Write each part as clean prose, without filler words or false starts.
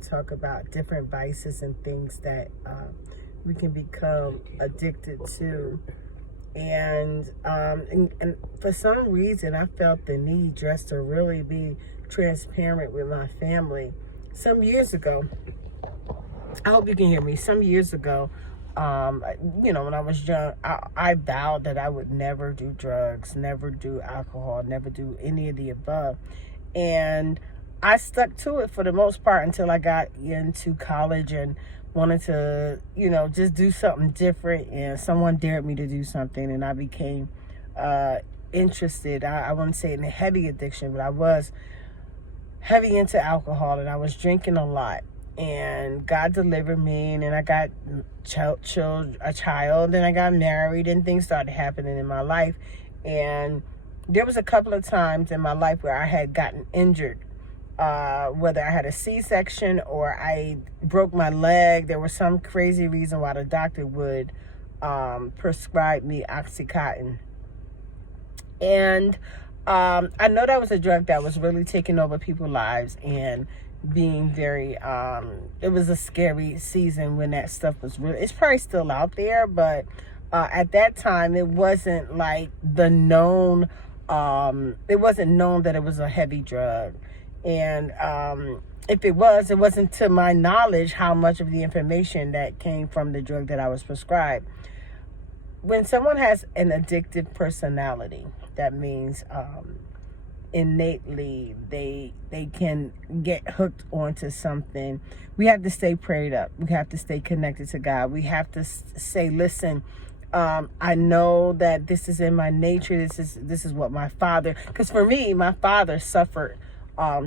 talk about different vices and things that we can become addicted to. And for some reason, I felt the need just to really be transparent with my family. Some years ago, I hope you can hear me. Some years ago, when I was young, I vowed that I would never do drugs, never do alcohol, never do any of the above. And I stuck to it for the most part until I got into college and wanted to, just do something different. And someone dared me to do something, and I became interested. I wouldn't say in a heavy addiction, but I was heavy into alcohol, and I was drinking a lot. And God delivered me, and then I got a child, and I got married, and things started happening in my life. And there was a couple of times in my life where I had gotten injured, whether I had a C-section or I broke my leg. There was some crazy reason why the doctor would prescribe me Oxycontin. And I know that was a drug that was really taking over people's lives and being very, it was a scary season when that stuff was really, it's probably still out there, but at that time it wasn't like the known, it wasn't known that it was a heavy drug. And if it was, it wasn't to my knowledge how much of the information that came from the drug that I was prescribed. When someone has an addictive personality, that means innately they can get hooked onto something. We have to stay prayed up. We have to stay connected to God. We have to say, listen, I know that this is in my nature. This is what my father, because for me, my father suffered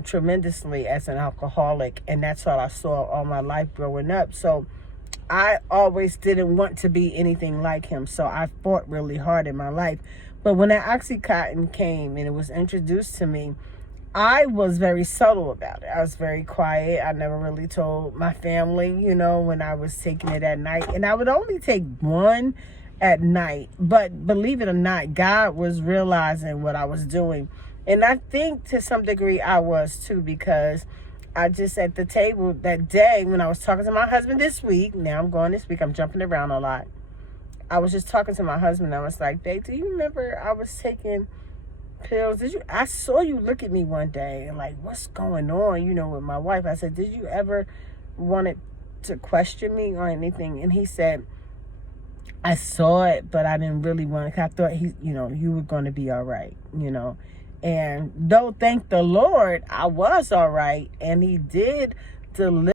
tremendously as an alcoholic, and that's what I saw all my life growing up. So I always didn't want to be anything like him. So I fought really hard in my life. But when that Oxycontin came and it was introduced to me, I was very subtle about it. I was very quiet. I never really told my family, when I was taking it at night. And I would only take one at night. But believe it or not, God was realizing what I was doing. And I think to some degree I was too, because I just at the table that day when I was talking to my husband this week, now I'm going this week, I'm jumping around a lot. I was just talking to my husband. I was like, babe, do you remember I was taking pills? I saw you look at me one day and like, what's going on, with my wife. I said, did you ever want to question me or anything? And he said, I saw it, but I didn't really want to. I thought you were going to be all right, And though, thank the Lord, I was all right. And he did deliver.